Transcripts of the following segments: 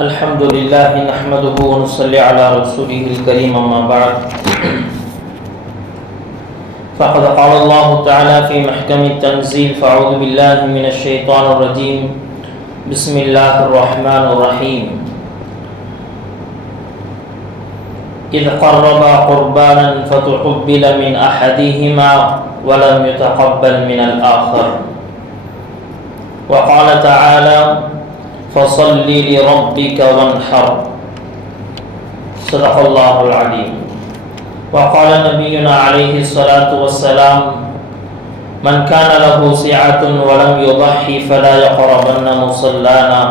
الحمد لله نحمده ونصلي على رسوله الكريم أما بعد فقد قال الله تعالى في محكم التنزيل فأعوذ بالله من الشيطان الرجيم بسم الله الرحمن الرحيم إذ قربا قربانا فتقبل من أحدهما ولم يتقبل من الآخر وقال تعالى فصل لربك وانحر صدق الله العليم وقال نبينا عليه الصلاة والسلام من كان له سعة ولم يضحي فلا يقربن مصلانا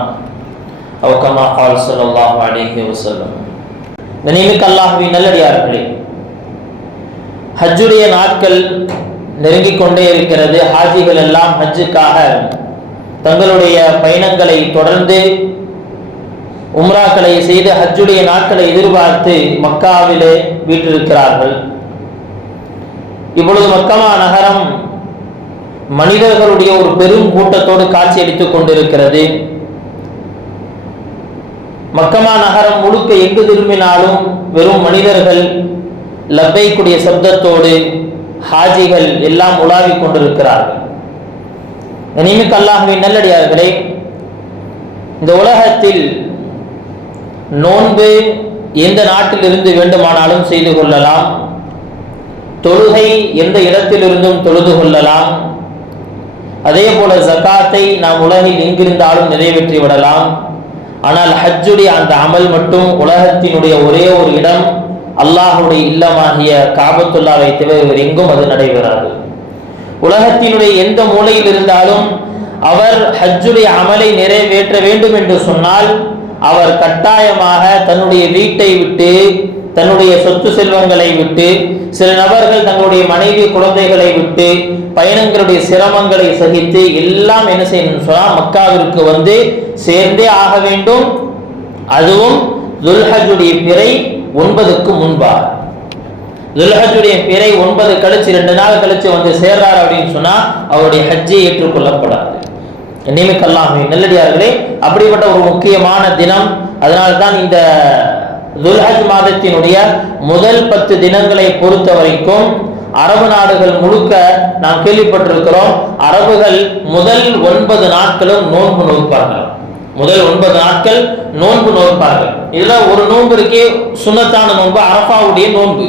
أو كما قال صلى الله عليه وسلم. கண்ணியமிக்க அல்லாஹ்வின் நல்லடியார்களே, ஹஜ்ஜுடைய நாட்கள் நெருங்கிக் கொண்டே இருக்கிறது. ஹாஜிகள் எல்லாம் ஹஜ்ஜுக்காக தங்களுடைய பயணங்களை தொடர்ந்து உம்ராக்களை செய்து ஹஜ்ஜுடைய நாட்களை எதிர்பார்த்து மக்காவிலே வீற்றிருக்கிறார்கள். இப்பொழுது மக்கா நகரம் மனிதர்களுடைய ஒரு பெரும் கூட்டத்தோடு காட்சியளித்துக் கொண்டிருக்கிறது. மக்கா நகரம் முழுக்க எங்கு திரும்பினாலும் வெறும் மனிதர்கள் லப்பைக்குடைய சப்தத்தோடு ஹாஜிகள் எல்லாம் உலாவிக் கொண்டிருக்கிறார்கள். கண்ணியமிக்க அல்லாஹ்வின் நல்லடியார்களே, இந்த உலகத்தில் நோன்பு எந்த நாட்டில் இருந்து வேண்டுமானாலும் செய்து கொள்ளலாம், தொழுகை எந்த இடத்திலிருந்தும் தொழுது கொள்ளலாம், அதே போல ஜகாத்தை நாம் உலகில் எங்கிருந்தாலும் நிறைவேற்றி விடலாம். ஆனால் ஹஜ்ஜுடைய அந்த அமல் மட்டும் உலகத்தினுடைய ஒரே ஒரு இடம் அல்லாஹுடைய இல்லமாகிய காபத்துல்லாவை தவிர எங்கும் அது நடைபெறாது. உலகத்தினுடைய எந்த மூலையில் இருந்தாலும் அவர் ஹஜ்ஜுடைய அமலை நிறைவேற்ற வேண்டும் என்று சொன்னால் அவர் கட்டாயமாக தன்னுடைய வீட்டை விட்டு, தன்னுடைய சொத்து செல்வங்களை விட்டு, சில நபர்கள் தங்களுடைய மனைவி குழந்தைகளை விட்டு பயணங்களுடைய சிரமங்களை சகித்து எல்லாம் என்ன செய்யணும்னு சொன்னால் மக்காவிற்கு வந்து சேர்ந்தே ஆக வேண்டும். அதுவும் துல்ஹஜ்ஜுடைய பிறை 9க்கு முன்பாக. துல்ஹஜ்ஜுடைய பிறை 9 கழிச்சு 2 நாள் கழிச்சு வந்து சேர்றார் அப்படின்னு சொன்னா அவருடைய ஹஜ்ஜை ஏற்றுக்கொள்ளப்படாது. கண்ணியமிக்க அல்லாஹ்வின் நல்லடியார்களே, அப்படிப்பட்ட ஒரு முக்கியமான தினம். அதனால்தான் இந்த துல்ஹஜ் மாதத்தினுடைய முதல் 10 தினங்களை பொறுத்த வரைக்கும் அரபு நாடுகள் முழுக்க நாம் கேள்விப்பட்டிருக்கிறோம், அரபுகள் முதல் 9 நாட்களும் நோன்பு நோற்பார்கள். முதல் 9 நாட்கள் நோன்பு நோற்பார்கள். இதுல ஒரு நோன்பு இருக்கே, சுன்னத்தான நோன்பு, அரஃபாவுடைய நோன்பு.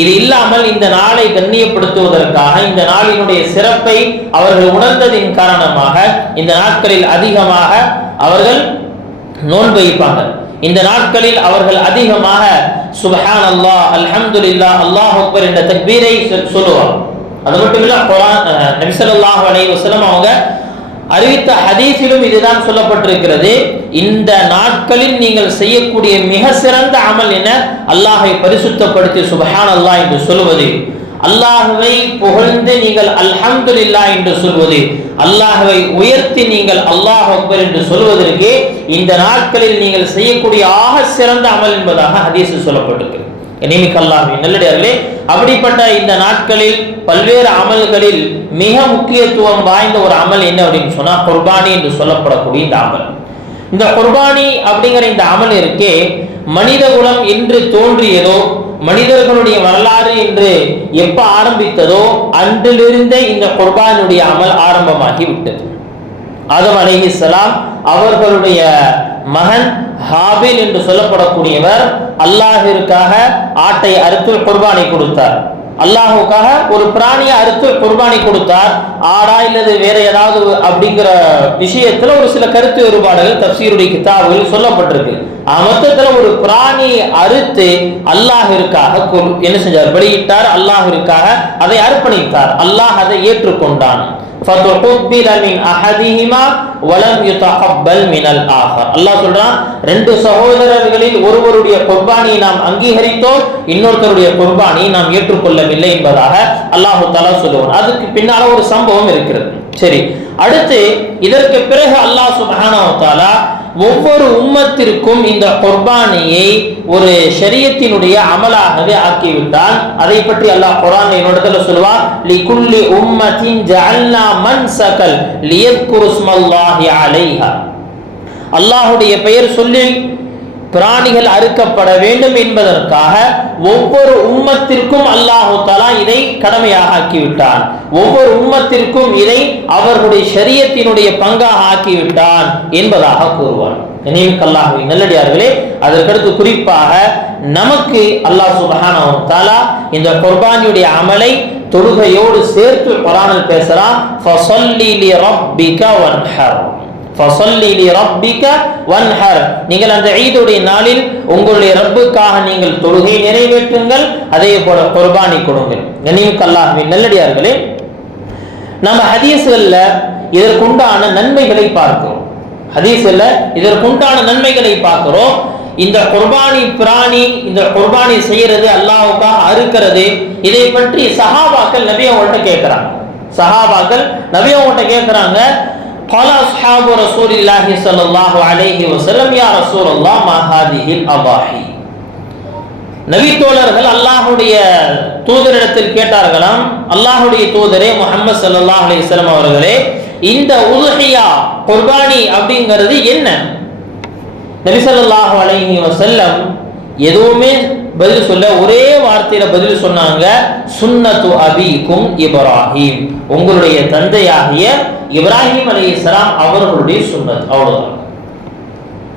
இது இல்லாமல் இந்த நாளை கண்ணியப்படுத்துவதற்காக, இந்த நாளினுடைய சிறப்பை அவர்கள் உணர்ந்ததின் காரணமாக இந்த நாட்களில் அதிகமாக அவர்கள் நோன்பு வைப்பாங்க. இந்த நாட்களில் அவர்கள் அதிகமாக சுப்ஹானல்லாஹ், அல்ஹம்துலில்லாஹ், அல்லாஹ் அக்பர் என்ற தக்பீரை சொல்லுவாங்க. அது மட்டும் இல்ல, நபி ஸல்லல்லாஹு அலைஹி வஸல்லம் அவங்க அறிவித்த ஹதீஸிலும் இதுதான் சொல்லப்பட்டிருக்கிறது. இந்த நாட்களில் நீங்கள் செய்யக்கூடிய மிக சிறந்த அமல் என்ன? அல்லாஹை பரிசுத்தப்படுத்தி சுப்ஹானல்லாஹ் என்று சொல்வது, அல்லாஹ்வை புகழ்ந்து நீங்கள் அல்ஹம்துலில்லாஹ் என்று சொல்வது, அல்லாஹ்வை உயர்த்தி நீங்கள் அல்லாஹ் அக்பர் என்று சொல்வதற்கு இந்த நாட்களில் நீங்கள் செய்யக்கூடிய ஆக சிறந்த அமல் என்பதாக ஹதீஸில் சொல்லப்பட்டிருக்கிறது. கண்ணியமிக்க அல்லாஹ்வின் நல்லடியார்களே, அப்படிப்பட்ட இந்த நாட்களில் பல்வேறு அமல்களில் மிக முக்கியத்துவம் வாய்ந்த ஒரு அமல் என்ன அப்படின்னு சொன்னா குர்பானி என்று சொல்லப்படக்கூடிய இந்த அமல். இந்த குர்பானி அப்படிங்கிற இந்த அமல் இருக்கே, மனித குலம் என்று தோன்றியதோ, மனிதர்களுடைய வரலாறு என்று எப்ப ஆரம்பித்ததோ அன்றிலிருந்தே இந்த குர்பானுடைய அமல் ஆரம்பமாகி விட்டது. ஆதம் அலைஹிஸ்ஸலாம் அவர்களுடைய மகன் ஹாபில் என்று சொல்லப்படக்கூடியவர் அல்லாஹ்விற்காக ஆட்டை அறுத்து குர்பானி கொடுத்தார். அல்லாஹுக்காக ஒரு பிராணியை அறுத்து குர்பானி கொடுத்தார். ஆடா இல்லது வேற ஏதாவது அப்படிங்கிற விஷயத்துல ஒரு சில கருத்து வேறுபாடுகள் தஃசீருடைய கிதாபுகளில் சொல்லப்பட்டிருக்கு. மொத்தத்துல ஒரு பிராணியை அறுத்து அல்லாஹ்விற்காக என்ன செஞ்சார்? வெளியிட்டார். அல்லாஹ்விற்காக அதை அர்ப்பணித்தார். அல்லாஹ் அதை ஏற்றுக்கொண்டான். فَتُقُبِّلَ مِنْ أَحَدِهِمَا وَلَمْ يُتَقَبَّلْ مِنَ الْآخَرِ. அல்லாஹ் சொல்றான், 2 சகோதரர்களில் ஒருவருடைய குர்பானியை நாம் அங்கீகரித்தோம், இன்னொருத்தருடைய குர்பானியை நாம் ஏற்றுக்கொள்ளவில்லை என்பதாக அல்லாஹ் தஆலா சொல்லுவார். அதுக்கு பின்னால ஒரு சம்பவம் இருக்கிறது. சரி, அடுத்து இதற்கு பிறகு அல்லாஹ் சுப்ஹானஹு வ தஆலா ஒவ்வொரு உம்மத்திற்கும் இந்த குர்பானியை ஒரு ஷரியத்தினுடைய அமலாகவே ஆக்கிவிட்டான். அதை பற்றி அல்லாஹ் குர்ஆனில் இன்னொரு சொல்வார், லிகுல்லி உம்மத்தின் ஜஅல்னா மன்சகல் லியذ்குரு இஸ்மல்லாஹி அலைஹா. அல்லாஹுடைய பெயர் சொல்லி பிராணிகள் அறுக்கப்பட வேண்டும் என்பதற்காக ஒவ்வொரு உம்மத்திற்கும் அல்லாஹு தஆலா இதை கடமையாக ஆக்கிவிட்டான். ஒவ்வொரு உம்மத்திற்கும் இதை அவர்களுடைய ஷரியத்தினுடைய பங்காக ஆக்கிவிட்டான் என்பதாக கூறுவார். அல்லாஹ்வின் நல்லடியார்களே, அதற்கடுத்து குறிப்பாக நமக்கு அல்லாஹ் சுப்ஹானஹு வ தஆலா இந்த குர்பானியுடைய அமலை தொழுகையோடு சேர்த்து குர்ஆனில் பேசுறான். ஃபஸல்லி லிரப்பிக வன்ஹர், ஃபஸல்லி லிரப்பிக வன்ஹர். நீங்கள் அந்த ஈதுடைய நாளில் உங்களுடைய ரப்புக்காக நீங்கள் தொழுகை நிறைவேற்றுங்கள், அதே போல குர்பானி கொடுங்கள். அல்லாஹ்வின் நல்லடியார்களே, நம்ம ஹதீஸ்கள்ல இதற்குண்டான நன்மைகளை பார்க்கிறோம். ஹதீஸ்ல இதற்குண்டான நன்மைகளை பார்க்கிறோம். இந்த குர்பானி பிராணி, இந்த குர்பானி செய்யறது, அல்லாஹ்வுக்காக அறுக்கிறது, இதை பற்றி சஹாபாக்கள் நபி அவங்கள்ட்ட கேட்கிறாங்க. சஹாபாக்கள் நபி அவங்கள்ட்ட கேட்கிறாங்க, قال اصحاب رسول الله صلى الله عليه وسلم يا رسول الله ما هذه الاضاحي. நபி தோழர்கள் அல்லாஹ்வுடைய தூதரிடத்தில் கேட்டார்களாம், அல்லாஹ்வுடைய தூதரே முஹம்மது ஸல்லல்லாஹு அலைஹி வஸல்லம் அவர்களே, இந்த உதுஹியா குர்பானி அப்படிங்கிறது என்ன? நபி ஸல்லல்லாஹு அலைஹி வஸல்லம் எதுவுமே பதில் சொல்ல, ஒரே வார்த்தையில பதில் சொன்னாங்க, சுன்னத்து அபீக்கும் இப்ராஹிம், உங்களுடைய தந்தையாகிய இப்ராஹிம் அலைஹிஸ்ஸலாம் அவர்களுடைய சுன்னத். அவ்வளவுதான்.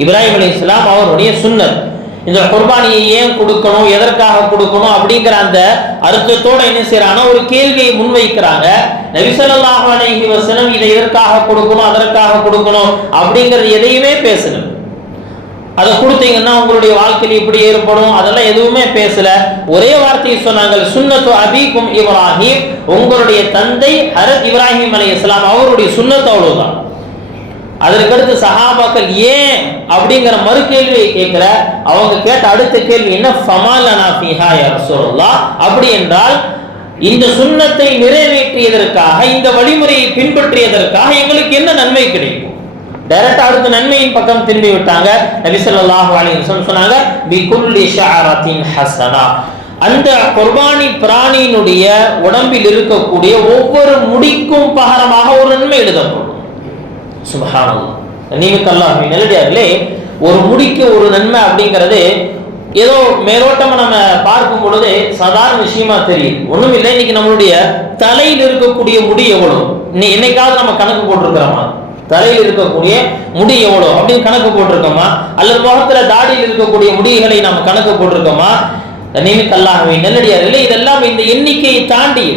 இப்ராஹிம் அலைஹிஸ்ஸலாம் அவருடைய சுன்னத். இந்த குர்பானியை ஏன் கொடுக்கணும், எதற்காக கொடுக்கணும் அப்படிங்கிற அந்த அர்த்தத்தோட என்ன செய்யறாங்க, ஒரு கேள்வியை முன்வைக்கிறாங்க. நபி ஸல்லல்லாஹு அலைஹி வஸல்லம் இதை எதற்காக கொடுக்கணும், அதற்காக கொடுக்கணும் அப்படிங்கிறது எதையுமே பேசல. அதை கொடுத்தீங்கன்னா உங்களுடைய வாழ்க்கையில் இப்படி ஏற்படும், அதெல்லாம் எதுவுமே பேசல. ஒரே வார்த்தையை சொன்னாங்க, சுன்னத்து அபீக்கும் இப்ராஹிம், உங்களுடைய தந்தை ஹஜ்ரத் இப்ராஹிம் அலைஹிஸ்ஸலாம் அவருடைய சுன்னத். அவ்வளவுதான். அதற்கடுத்து சஹாபாக்கள் ஏன் அப்படிங்கிற மறு கேள்வியை கேட்கிற, அவங்க கேட்ட அடுத்த கேள்வி என்ன, ஃபமாலனா ஃபீஹா யா ரசூலுல்லாஹ், அப்படி என்றால் இந்த சுன்னத்தை நிறைவேற்றியதற்காக, இந்த வழிமுறையை பின்பற்றியதற்காக எங்களுக்கு என்ன நன்மை கிடைக்கும்? டைரக்டா அடுத்த நன்மையின் பக்கம் திரும்பி விட்டாங்க. நபி ஸல்லல்லாஹு அலைஹி வஸல்லம் சொன்னாங்க, பிகுல்லி ஷஅரத்தின் ஹஸனா, அந்த குர்பானி பிராணியினுடைய உடம்பில் இருக்கக்கூடிய ஒவ்வொரு முடிக்கும் பகரமாக ஒரு நன்மை எழுதப்படும். சுப்ஹானல்லாஹ். அல்லாஹ்வின் நல்லடியார்களே, ஒரு முடிக்கு ஒரு நன்மை அப்படிங்கிறது ஏதோ மேலோட்டமா நம்ம பார்க்கும் பொழுது சாதாரண விஷயமா தெரியும். ஒண்ணும் இல்லை. இன்னைக்கு நம்மளுடைய தலையில் இருக்கக்கூடிய முடி எவ்வளவு, என்னைக்காவது நம்ம கணக்கு போட்டிருக்கிறோமா? தலையில் இருக்கக்கூடிய முடி எவ்வளவு அப்படின்னு கணக்கு போட்டிருக்கோமா? அல்லது முகத்துல தாடியில் இருக்கக்கூடிய முடிகளை நாம் கணக்கு போட்டிருக்கோமா? அல்லாஹ்வின் நல்லடியார்களே, இதெல்லாம் இந்த எண்ணிக்கையை தாண்டி,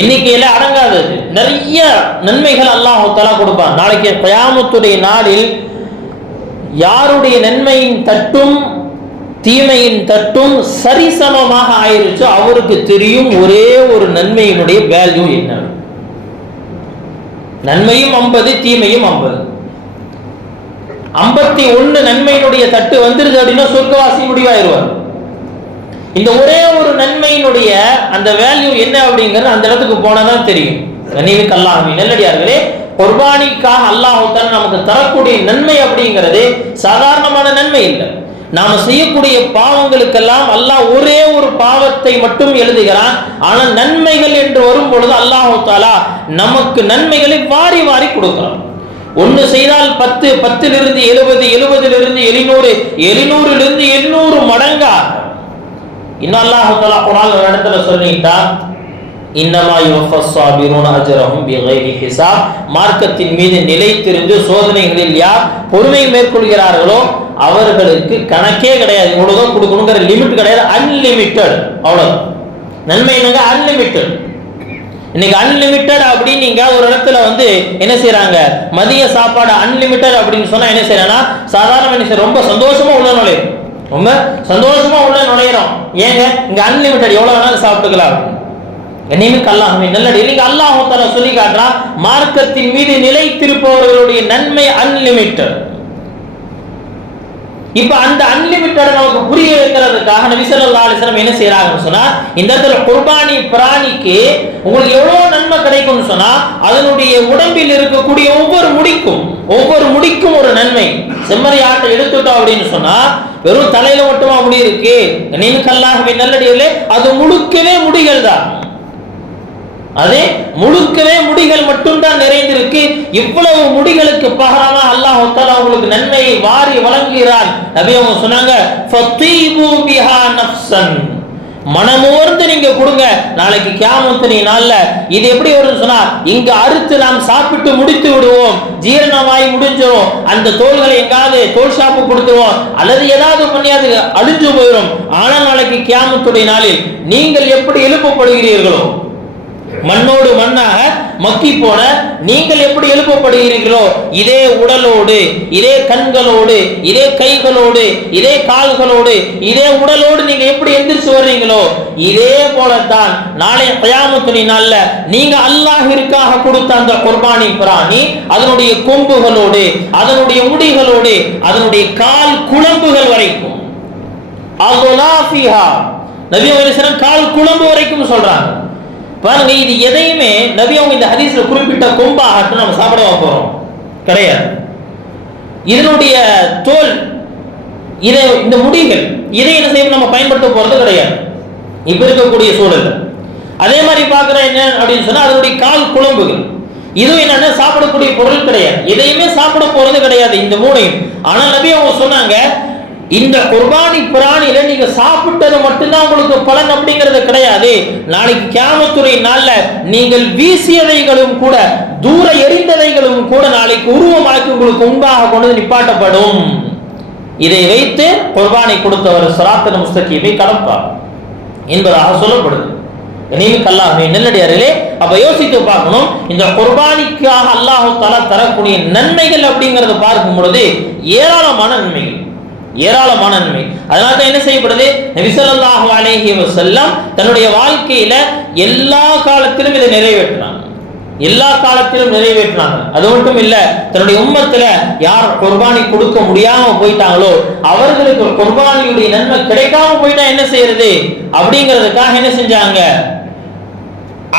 எண்ணிக்கையில அடங்காதது. நிறைய நன்மைகள் அல்லாஹ் தஆலா கொடுப்பான். நாளைக்கு கியாமத்துடைய நாளில் யாருடைய நன்மையின் தட்டும் தீமையின் தட்டும் சரிசமமாக ஆயிருச்சோ அவருக்கு தெரியும் ஒரே ஒரு நன்மையினுடைய வேல்யூ என்ன. நன்மையும் 50, தீமையும் 50. 51 நன்மையினுடைய தட்டு வந்துருது அப்படின்னா சொர்க்கவாசி முடிவாயிருவார். இந்த ஒரே ஒரு நன்மையினுடைய அந்த வேல்யூ என்ன அப்படிங்கிறது அந்த இடத்துக்கு போனாதான் தெரியும். அல்லாஹ்வின் நல்லடியார்களே, குர்பானிக்காக அல்லாஹ் தஆலா நமக்கு தரக்கூடிய நன்மை அப்படிங்கிறது சாதாரணமான நன்மை இல்லை. நாம செய்யக்கூடிய பாவங்களுக்கெல்லாம் அல்லாஹ் ஒரே ஒரு பாவத்தை மட்டும் எழுதுகிறான். ஆனால் நன்மைகள் என்று வரும் பொழுது அல்லாஹ் தஆலா நமக்கு நன்மைகளை வாரி வாரி கொடுக்கிறான். ஒன்று செய்தால் 10, 10லிருந்து 70, 70லிருந்து 700, 700லிருந்து 800 மடங்கா. இன்னும் அல்லாஹ் தஆலா குர்ஆன்ல ஒரு இடத்துல சொல்லிட்டான், இன்னமா யுவஃபஸ் ஸாபிரூன அஜ்ரஹும் பிகைரி ஹிசாப், மார்க்கத்தின் மீது நிலைத்திருந்து சோதனைகளில் யார் பொறுமை மேற்கொள்கிறார்களோ அவர்களுக்கு கணக்கே கிடையாது. இவ்வளவுதான் கொடுக்கணுங்கிற லிமிட் கிடையாது, அன்லிமிட்டட். அவ்வளவு நன்மை என்னங்க, அன்லிமிட்டட். இன்னைக்கு அன்லிமிட்டட் அப்படின்னு நீங்க ஒரு இடத்துல வந்து என்ன செய்யறாங்க, மதிய சாப்பாடு அன்லிமிட்டட் அப்படின்னு சொன்னா என்ன செய்யறாங்கன்னா சாதாரண மனுஷன் ரொம்ப சந்தோஷமா உள்ள நுழையும், ரொம்ப சந்தோஷமா உள்ள நுழையிறோம். ஏங்க இங்க அன்லிமிட்டட், எவ்வளவு வேணாலும் சாப்பிட்டுக்கலாம். அல்லாஹ்வின் நல்லடியார்களே, அல்லாஹ் தஆலா சொல்லி காட்டுறான், மார்க்கத்தின் மீது நிலைத்திருப்பவர்களுடைய நன்மை அன்லிமிட்டட். இப்ப அந்த அன்லிமிட்டட் நமக்கு புரிய வைக்கிறதுக்காக நபி ஸல்லல்லாஹு அலைஹி வஸல்லம் என்ன செய்யறாங்கன்னு சொன்னா, இந்த இடத்துல குர்பானி பிராணிக்கு உங்களுக்கு எவ்வளவு நன்மை கிடைக்கும்னு சொன்னா, அதனுடைய உடம்பில் இருக்கக்கூடிய ஒவ்வொரு முடிக்கும் ஒரு நன்மை. செம்மறி ஆட்டை எடுத்துட்டோம் அப்படின்னு சொன்னா வெறும் தலையில மட்டுமா முடி இருக்கு? அல்லாஹ்வின் நல்லடியார்களே, அது முழுக்கவே முடிகள் தான். அதே முழுக்கவே முடிகள் மட்டும்தான் நிறைந்திருக்கு. இவ்வளவு முடிகளுக்கு பகரமா அல்லாஹ் தஆலா உங்களுக்கு நன்மையை வாரி வழங்குகிறார். நபி அவங்க சொன்னாங்க, ஃபதீபு பிஹா நஃப்ஸன், மனமோர்ந்து நீங்க கொடுங்க, நாளைக்கு கியாமத் நாள்ல இது எப்படி வரும்னு சொன்னா, இங்க அறுத்து நாம் சாப்பிட்டு முடித்து விடுவோம், ஜீரணமாய் முடிஞ்சிடும், அந்த தோள்களை எங்காவது தோல் ஷாப்பு கொடுத்துருவோம், அல்லது ஏதாவது பண்ணியாது அழிஞ்சு போயிடும். ஆனால் நாளைக்கு கியாமத்துடைய நாளில் நீங்கள் எப்படி எழுப்பப்படுகிறீர்களோ, மண்ணோடு மண்ணாக மக்கி போன நீங்கள் எப்படி எழுப்பப்படுகிறீர்களோ, இதே உடலோடு, இதே கண்களோடு, இதே கைகளோடு, இதே கால்களோடு, இதே உடலோடு நீங்க எப்படி எந்திரிச்சு வர்றீங்களோ, இதே போலத்தான் நாளை கியாமத்துடைய நாள்ல நீங்க அல்லாஹ்விற்காக கொடுத்த அந்த குர்பானி பிராணி அதனுடைய கொம்புகளோடு, அதனுடைய முடிகளோடு, அதனுடைய கால் குழம்புகள் வரைக்கும், அகுலாஃபிஹா, நபி அவர்கள் கால் குழம்பு வரைக்கும் சொல்றாங்க. பாருங்க, இது எதையுமே நபி அவங்க இந்த ஹதீஸ்ல குறிப்பிட்ட கொம்பாகட்டும் நம்ம சாப்பிட போறோம் கிடையாது. இதனுடைய தோல், இதை இந்த முடிகள், இதை என்ன செய்யணும் நம்ம பயன்படுத்த போறது கிடையாது இப்ப இருக்கக்கூடிய சூழல். அதே மாதிரி பாக்குற என்ன அப்படின்னு சொன்னா அதனுடைய கால் குழம்புகள், இது என்னன்னா சாப்பிடக்கூடிய பொருள் கிடையாது, எதையுமே சாப்பிட போறது கிடையாது இந்த மூணையும். ஆனா நபி அவங்க சொன்னாங்க, இந்த குர்பானி பிராணியில நீங்க சாப்பிட்டது மட்டும்தான் உங்களுக்கு பலன் அப்படிங்கிறது கிடையாது. நாளைக்கு கியாமத்துடைய நாள்ல நீங்கள் வீசியவைகளும் கூட, தூர எரிந்தவைகளும் கூட நாளைக்கு உருவமாக்கி உங்களுக்கு முன்பாக கொண்டு நிப்பாட்டப்படும். இதை வைத்து குர்பானை கொடுத்தவர் சிராத்தல் முஸ்தகீமை கடப்பார் என்பதாக சொல்லப்படுது. நெல்லடியார்களே, அப்ப யோசித்து பார்க்கணும், இந்த குர்பானிக்காக அல்லாஹ் தஆலா தரக்கூடிய நன்மைகள் அப்படிங்கறத பார்க்கும் பொழுது ஏராளமான நன்மைகள், ஏராளமான நன்மை. அதனால தான் என்ன செய்யப்படுது, நபி ஸல்லல்லாஹு அலைஹி வஸல்லம் தன்னுடைய வாழ்க்கையில எல்லா காலத்திலும் இதை நிறைவேற்றினாங்க, எல்லா காலத்திலும் நிறைவேற்றினாங்க. அது மட்டும் இல்ல, தன்னுடைய உம்மத்துல யார் குர்பானி கொடுக்க முடியாம போயிட்டாங்களோ அவர்களுக்கு குர்பானியுடைய நன்மை கிடைக்காம போயிட்டா என்ன செய்யறது அப்படிங்கிறதுக்காக என்ன செஞ்சாங்க,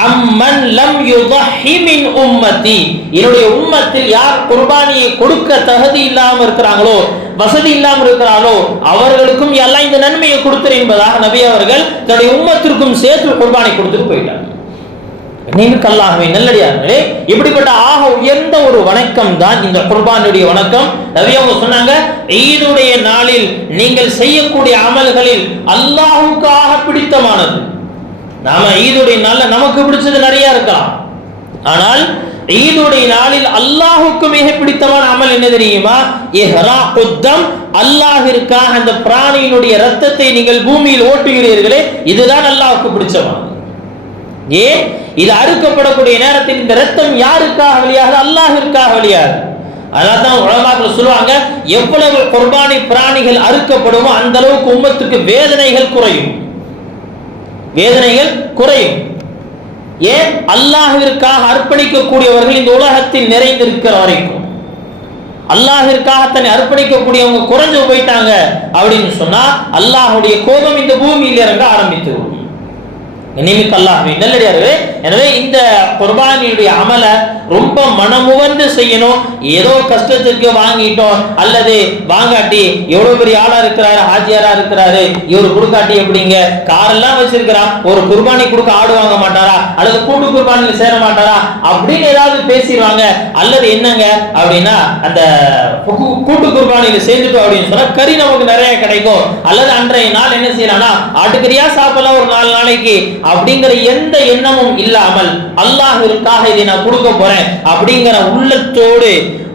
அம்மன் லம் யுதஹி மின் உம்மதி, என்னுடைய உம்மத்தில் யார் குர்பானியை கொடுக்க தகுதி இல்லாம இருக்கிறாங்களோ, வசதி இல்லாம இருக்கிறாங்களோ அவர்களுக்கும் எல்லாம் இந்த நன்மையை கொடுத்துரு என்பதாக நபி அவர்கள் தன்னுடைய உம்மத்திற்கும் சேர்த்து குர்பானை கொடுத்துட்டு போயிட்டாங்க. அல்லாஹ்வே நல்லடியார்களே, இப்படிப்பட்ட ஆக உயர்ந்த ஒரு வணக்கம் தான் இந்த குர்பானுடைய வணக்கம். நபி அவங்க சொன்னாங்க, ஈதுடைய நாளில் நீங்கள் செய்யக்கூடிய அமல்களில் அல்லாஹ்வுக்காக பிடித்தமானது. நாம ஈதுடைய நாள்ல நமக்கு பிடிச்சது நிறைய இருக்கலாம், ஆனால் ஈதுடைய நாளில் அல்லாஹ்வுக்கு மிக பிடித்தமான அமல் என்ன தெரியுமா, இஹ்ராகுத்தம், அல்லாஹ்விற்காக அந்த பிராணியினுடைய ரத்தத்தை நீங்கள் பூமியில் ஓட்டுகிறீர்களே, இதுதான் அல்லாஹ்வுக்கு பிடிச்சமானது. ஏன், இது அறுக்கப்படக்கூடிய நேரத்தில் இந்த ரத்தம் யாருக்காக வெளியாகுது, அல்லாஹ்விற்காக வெளியாகுது. அதனால்தான் உலமாக்கள் சொல்லுவாங்க, எவ்வளவு குர்பானி பிராணிகள் அறுக்கப்படுமோ அந்த அளவுக்கு உம்மத்துக்கு வேதனைகள் குறையும், வேதனைகள் குறையும். ஏன், அல்லாஹ்விற்காக அர்ப்பணிக்கக்கூடியவர்கள் இந்த உலகத்தில் நிறைந்திருக்கிற வரைக்கும், அல்லாஹ்விற்காக தன்னை அர்ப்பணிக்கக்கூடியவங்க குறைஞ்சு போயிட்டாங்க அப்படின்னு சொன்னா அல்லாஹ்வுடைய கோபம் இந்த பூமியில் இறங்க ஆரம்பித்து விடும். நல்லடியார்களே, எனவே இந்த குர்பானியுடைய அமல ரொம்ப மனமுவந்து செய்யணும். ஏதோ கஷ்டத்துக்கு வாங்கிட்டோம் அல்லது வாங்காட்டி, எவ்வளவு பெரிய ஆளா இருக்கிறாரு, ஹாஜியாரா இருக்கிறாரு, இவரு கொடுக்காட்டி எப்படிங்க, காரெல்லாம் வச்சிருக்கிறான், ஒரு குர்பானி கொடுக்க ஆடு வாங்க மாட்டாரா, அல்லது கூட்டு குர்பானியில் சேர மாட்டாரா அப்படின்னு ஏதாவது பேசிடுவாங்க. அல்லது என்னங்க அப்படின்னா, அந்த கூட்டு குர்பானியில் சேர்ந்துட்டோம் அப்படின்னு சொன்னா கறி நமக்கு நிறைய கிடைக்கும், அல்லது அன்றைய நாள் என்ன செய்யலாம்னா ஆட்டுக்கறியா சாப்பிடலாம் ஒரு 4 நாளைக்கு அப்படிங்கிற எந்த எண்ணமும் இல்லாமல் அல்லாஹ்விற்காக இதை நான் கொடுக்க போறேன் அப்படிங்கிற உள்ளத்தோடு,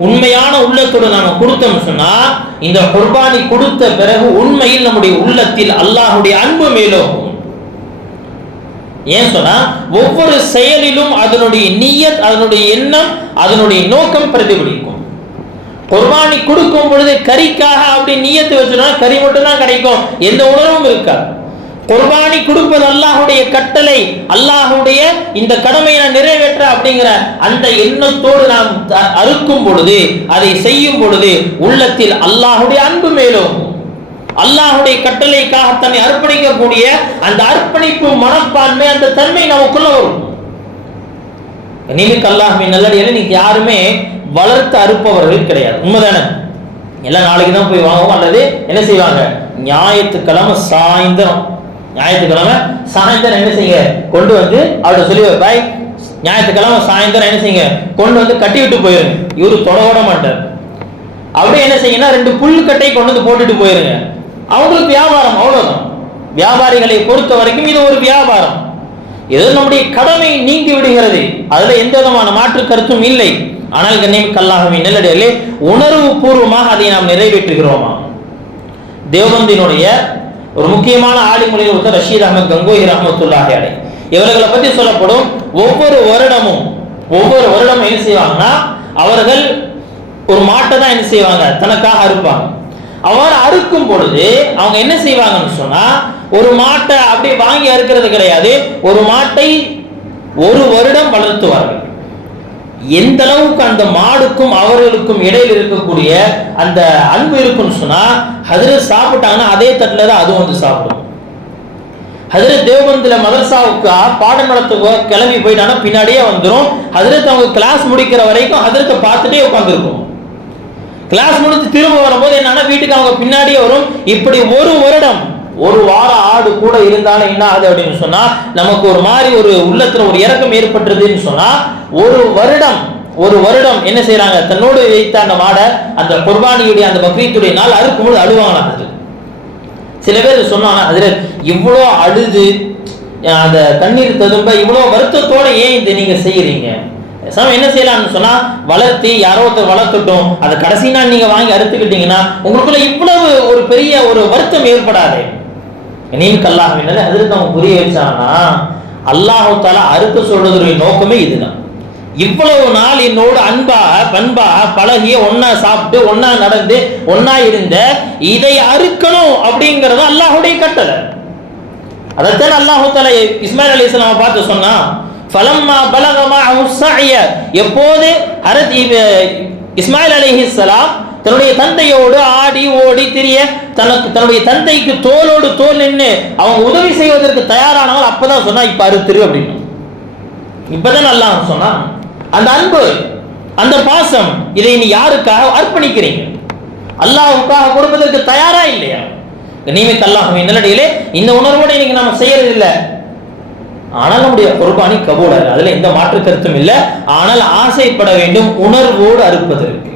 உண்மையான உள்ளத்தோடு நாம கொடுத்தோம் சொன்னா, இந்த குர்பானி கொடுத்த பிறகு உண்மையில் நம்முடைய உள்ளத்தில் அல்லாஹ்வுடைய அன்பு மேலும். ஏன் சொன்னா, ஒவ்வொரு செயலிலும் அதனுடைய நியத், அதனுடைய எண்ணம், அதனுடைய நோக்கம் பிரதிபலிக்கும். குர்பானி கொடுக்கும் பொழுது கறிக்காக அப்படி நியத்து வச்சோம்னா கறி மட்டும் தான் கிடைக்கும், எந்த உணர்வும் இருக்காது. குர்பானி கொடுப்பது அல்லாஹ்வுடைய கட்டளை, அல்லாஹ்வுடைய இந்த கடமையை நான் நிறைவேற்ற அப்படிங்கிற அந்த எண்ணத்தோடு நாம் அறுக்கும் பொழுது, அதை செய்யும் பொழுது உள்ளத்தில் அல்லாஹ்வுடைய அன்பு மேலும், அல்லாஹ்வுடைய கட்டளைக்காக தன்னை அர்ப்பணிக்கக்கூடிய அந்த அர்ப்பணிப்பு மனப்பான்மை, அந்த தன்மை நமக்குள்ள வரும். அல்லாஹ்வின் நல்லடியார்களே, நீங்க யாருமே வளர்த்து அறுப்பவர்கள் கிடையாது, உண்மைதானே? எல்லாம் நாளைக்கு தான் போய் வாங்குவோம், அல்லது என்ன செய்வாங்க, ஞாயிற்றுக்கிழமை சாயந்தரம் என்ன செய்ய கொண்டு வந்து அவர்கிட்ட சொல்லி, பாய் ஞாயிற்றுக்கிழமை சாயந்தரம் என்ன செய்யுங்க, கொண்டு வந்து கட்டி விட்டு போயிருங்க. இவரு தொட மாட்டார். அப்படியே என்ன செய்யுங்கன்னா 2 புல்கட்டை கொண்டு வந்து போட்டுட்டு போயிருங்க. அவங்களுக்கு வியாபாரம், அவ்வளவுதான். வியாபாரிகளை பொறுத்த வரைக்கும் இது ஒரு வியாபாரம். ஏதோ நம்முடைய கடமை நீங்கி விடுகிறது, அதுல எந்த விதமான மாற்று கருத்தும் இல்லை. ஆனால் கண்ணியமிக்க அல்லாஹ்வின் நல்லடியார்களே, உணர்வு பூர்வமாக அதை நாம் நிறைவேற்றுகிறோமா? தேவபந்தினுடைய ஒரு முக்கியமான ஆலிமுறையில் ஒருத்தர் ரஷீத் அஹமத் கங்கோஹி ரஹ்மத்துல்லாஹி அலைஹி, இவர்களை பற்றி சொல்லப்படும். ஒவ்வொரு வருடமும் என்ன செய்வாங்கன்னா, அவர்கள் ஒரு மாட்டை தான் என்ன செய்வாங்க, தனக்காக அறுப்பாங்க. அவர் அறுக்கும் பொழுது அவங்க என்ன செய்வாங்கன்னு சொன்னா, ஒரு மாட்டை அப்படி வாங்கி அறுக்கிறது கிடையாது, ஒரு மாட்டை ஒரு வருடம் வளர்த்துவார்கள். எந்த அளவுக்கு அந்த மாடுக்கும் அவர்களுக்கும் இடையில் இருக்கக்கூடிய அந்த அன்பு இருக்குன்னு சொன்னா, ஹஜ்ரத் சாப்பிட்டாங்கன்னா அதே தட்டுல தான் அதுவும் வந்து சாப்பிடும். ஹஜ்ரத் தேவபந்தில மதரசாவுக்கு பாடம் நடத்துவோ கிளம்பி போயிட்டாங்கன்னா பின்னாடியே வந்துடும். ஹஜ்ரத் அவங்க கிளாஸ் முடிக்கிற வரைக்கும் ஹஜ்ரத்தை பார்த்துட்டே உட்காந்துருக்கும். கிளாஸ் முடிச்சு திரும்ப வரும்போது என்னன்னா வீட்டுக்கு அவங்க பின்னாடியே வரும். இப்படி ஒரு வருடம், ஒரு வார ஆடு கூட இருந்தாலும் என்ன ஆகுது அப்படின்னு சொன்னா, நமக்கு ஒரு மாதிரி ஒரு உள்ளத்துல ஒரு இறக்கம் ஏற்பட்டுருதுன்னு சொன்னா, ஒரு வருடம் என்ன செய்யறாங்க, தன்னோடு வைத்த அந்த மாடை அந்த குர்பானியுடைய அந்த பக்ரீத்துடைய நாள் அறுக்கும்போது அழுவாங்களாம். சில பேர் சொன்னாங்க, அதில் இவ்வளோ அழுது அந்த கண்ணீர் ததும்ப இவ்வளோ வருத்தத்தோட ஏன் இதை நீங்க செய்யறீங்க? என்ன செய்யலாம்னு சொன்னா, வளர்த்தி யாரோ ஒருத்தர் வளர்த்துட்டோம், அதை கடைசி நாள் நீங்க வாங்கி அறுத்துக்கிட்டீங்கன்னா உங்களுக்குள்ள இவ்வளவு ஒரு பெரிய ஒரு வருத்தம் ஏற்படாது. நீங்க அல்லாஹ்வின் அதில் அவங்க புரிய வச்சாங்கன்னா, அல்லாஹ் தஆலா அறுக்க சொல்றதுடைய நோக்கமே இதுதான். இவ்வளவு நாள் என்னோடு பண்பாக பழகிய, ஒன்னா சாப்பிட்டு ஒன்னா நடந்து ஒன்னா இருந்த இதை அறுக்கணும் அப்படிங்கறது அல்லாஹ்வுடைய கட்டளை. அதைத்தான் அல்லாஹ் தஆலா இஸ்மாயில் அலைஹிஸ்ஸலாம் பார்த்து சொன்னா, ஃபலம்மா பலக மஅஹு ஸஅய, எப்போது இஸ்மாயில் அலைஹிஸ்ஸலாம் தன்னுடைய தந்தையோடு ஆடி ஓடி திரிய, தன்னுடைய தந்தைக்கு தோளோடு தோல் நின்று அவங்க உதவி செய்வதற்கு தயாரானவங்க, அப்பதான் சொன்னா இப்ப அறுத்துரு அப்படின்னு. இப்பதான் அல்லாஹ் சொன்னா, அந்த அன்பு அந்த பாசம் இதை நீ யாருக்காக அர்ப்பணிக்கிறீங்க? அல்லாஹ்வுக்காக கொடுப்பதற்கு தயாரா இல்லையா? கண்ணியமிக்க அல்லாஹ்வின் நல்லடியார்களே, இந்த உணர்வோடு இன்னைக்கு நாம செய்யறது இல்லை. ஆனால் நம்முடைய குர்பானி கபூல், அதுல எந்த மாற்று கருத்தும் இல்லை. ஆனால் ஆசைப்பட வேண்டும், உணர்வோடு அறுப்பதற்கு,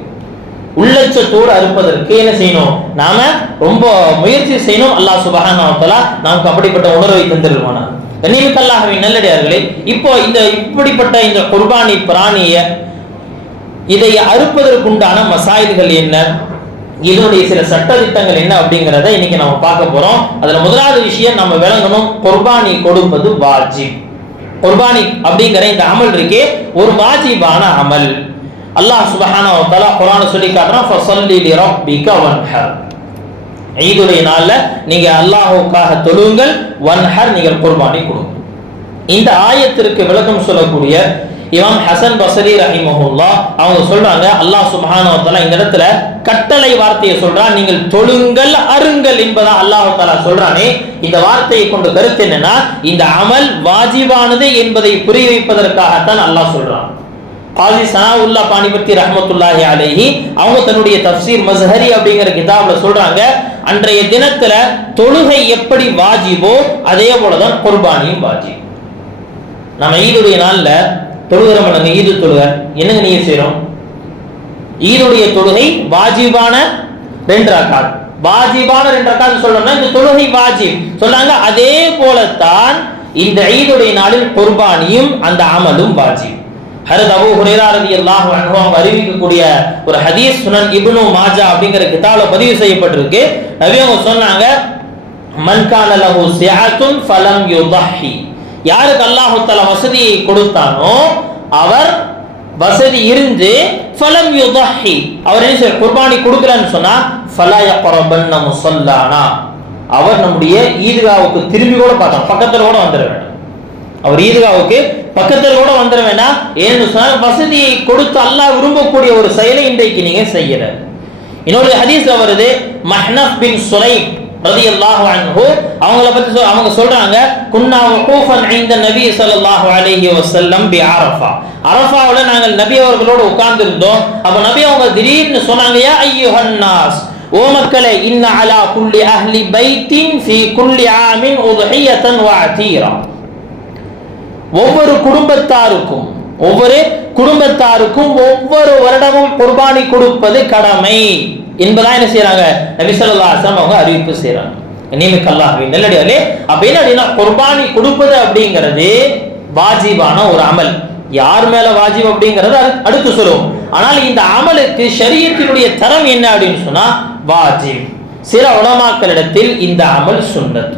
உள்ளச்சத்தோடு அறுப்பதற்கு என்ன செய்யணும்? நாம ரொம்ப முயற்சி செய்யணும். அல்லாஹ் சுப்ஹானஹு வ தஆலா நமக்கு அப்படிப்பட்ட உணர்வை தந்திருவானா. கண்ணியமிக்க அல்லாஹ்வின் நல்லடியார்களே, இப்போ இப்படிப்பட்ட இந்த குர்பானி பிராணிய இதை அறுப்பதற்குண்டான மசாயில்கள் என்ன, இதனுடைய சில சட்டதிட்டங்கள் என்ன அப்படிங்கிறத இன்னைக்கு நம்ம பார்க்க போறோம். அதுல முதலாவது விஷயம் நம்ம விளங்கணும், குர்பானி கொடுப்பது வாஜிப். குர்பானி அப்படிங்கிற இந்த அமல் இருக்கே ஒரு வாஜிபான அமல். அல்லாஹ் சுப்ஹானஹு வ தஆலா குர்ஆன்ல சொல்லி காட்டுறான், ஃபஸல்லி லிரப்பிக வன்ஹர், ஈதுடைய நாள்ல நீங்க அல்லாஹ்வுக்காக தொழுங்கள், வன்ஹர் நீங்கள் குர்பானி கொடுங்க. இந்த ஆயத்திற்கு விளக்கம் சொல்லக்கூடிய இமாம் ஹசன் பஸ்ரி ரஹிமஹுல்லாஹ் அவங்க சொல்றாங்க, அல்லாஹ் சுப்ஹானஹு வ தஆலா இந்த இடத்துல கட்டளை வார்த்தையை சொல்றான், நீங்கள் தொழுங்கள் அருங்கள் என்பதா அல்லாஹ் தஆலா சொல்றானே. இந்த வார்த்தையை கொண்டு கருத்து என்னன்னா, இந்த அமல் வாஜிபானது என்பதை புரிய வைப்பதற்காகத்தான் அல்லாஹ் சொல்றான். காசி சனாவுல்லா பானிபத்தி ரஹ்மத்துல்லாஹி அலைஹி அவங்க தன்னுடைய தஃப்சீர் மஸ்ஹரி அப்படிங்கிற கிதாப்ல சொல்றாங்க, அன்றைய தினத்துல தொழுகை எப்படி வாஜிபோ அதே போலதான் குர்பானியும் வாஜிப். நம்ம ஈதுடைய நாள்ல தொழுகிறோம், ஈது தொழுக என்னங்க நீங்க செய்யறோம்? ஈதுடைய தொழுகை வாஜிபான 2 ரக்காத், வாஜிபான 2 ரக்காத் சொல்றோம்னா இந்த தொழுகை வாஜிப் சொல்றாங்க. அதே போலத்தான் இந்த ஈதுடைய நாளில் குர்பானியும் அந்த அமலும் வாஜிப். ஹஜ்ரத் அபூ ஹுரைரா ரலியல்லாஹு அன்ஹு அவங்க அறிவிக்கக்கூடிய ஒரு ஹதீஸ் சுனன் இப்னு மாஜா அப்படிங்கிற கிதாப்ல பதிவு செய்யப்பட்டிருக்கு. நபி அவங்க சொன்னாங்க, மன் கான லஹு சிஅத்துன் ஃபலம் யுضحி, யாருக்கு அல்லாஹ் தஆலா வசதியை கொடுத்தானோ அவர் வசதி இருந்து ஃபலம் யுضحி, அவர் என்ன செய்ய குர்பானி கொடுக்கலன்னு சொன்னா, ஃபலா யக்ரபன்ன முஸல்லானா, அவர் நம்முடைய ஈத்காவுக்கு திரும்பி கூட பார்க்கணும், பக்கத்துல கூட வந்துட வேண்டாம். அவர் ஈத்காவுக்கு பக்கத்தில் கூட வந்துட வேண்டாம். ஏன்னு சொன்னால் வசதியை கொடுத்து அல்லாஹ் விரும்பக்கூடிய ஒரு செயலை இன்றைக்கு நீங்க செய்யற. இன்னொரு ஹதீஸ்ல வருது, மஹ்னஃப் பின் சுலைம் ரலியல்லாஹு அன்ஹு அவங்கள பத்தி அவங்க சொல்றாங்க, குன்னா வகூஃபன் இன்த நபி ஸல்லல்லாஹு அலைஹி வஸல்லம் பி அரஃபா, அரஃபாவுல நாங்கள் நபி அவர்களோடு உட்கார்ந்து இருந்தோம். அப்ப நபி அவங்க திடீர்னு சொன்னாங்க, யா அய்யுஹன் நாஸ், ஓ மக்களே, இன்ன அலா குல்லி அஹ்லி பைத்தின் ஃபீ குல்லி ஆமின் உத்ஹியத்தன் வ அதீரா, ஒவ்வொரு குடும்பத்தாருக்கும் ஒவ்வொரு வருடமும் குர்பானி கொடுப்பது கடமை என்பதா என்ன செய்யறாங்க, நபி ஸல்லல்லாஹு அலைஹி வஸல்லம் அவங்க அறிவிப்பு செய்யறாங்க. நியமிக்க அல்லாஹ்வின் நல்லடியார்களே, அப்ப என்ன குர்பானி கொடுப்பது அப்படிங்கிறது வாஜிபான ஒரு அமல். யார் மேல வாஜிப் அப்படிங்கறது அடுத்து சொல்லுவோம். ஆனால் இந்த அமலுக்கு ஷரியத்தினுடைய தரம் என்ன அப்படின்னு சொன்னா வாஜிப். சில உலமாக்களிடத்தில் இந்த அமல் சுன்னத்.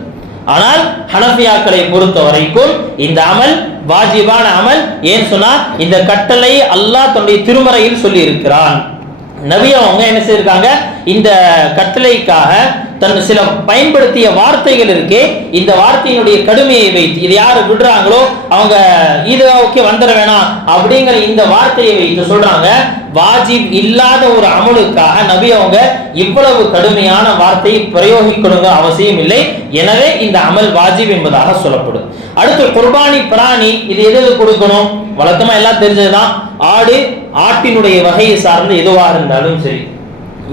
ஆனால் ஹனஃபியாக்களை பொறுத்த வரைக்கும் இந்த அமல் வாஜிபான அமல். ஏன் சொன்னா இந்த கட்டளை அல்லாஹ் தன்னுடைய திருமறையில் சொல்லி இருக்கிறான். நபி அவங்க என்ன செய்யிருக்காங்க, இந்த கட்டளைக்காக தன் சில பயன்படுத்திய வார்த்தைகள் இருக்கே, இந்த வார்த்தையினுடைய கடுமையை வைத்து இது யாரு விடுறாங்களோ அவங்க இது ஓகே வந்துட வேணாம் அப்படிங்கிற இந்த வார்த்தையை வைத்து சொல்றாங்க. வாஜிப் இல்லாத ஒரு அமலுக்காக நபி அவங்க இவ்வளவு கடுமையான வார்த்தையை பிரயோகிக்கணுங்க அவசியம் இல்லை. எனவே இந்த அமல் வாஜிப் என்பதாக சொல்லப்படும். அடுத்து குர்பானி பிராணி, இது எது கொடுக்கணும், வழக்கமா எல்லாம் தெரிஞ்சதுதான். ஆடு, ஆட்டினுடைய வகையை சார்ந்து எதுவாக இருந்தாலும் சரி,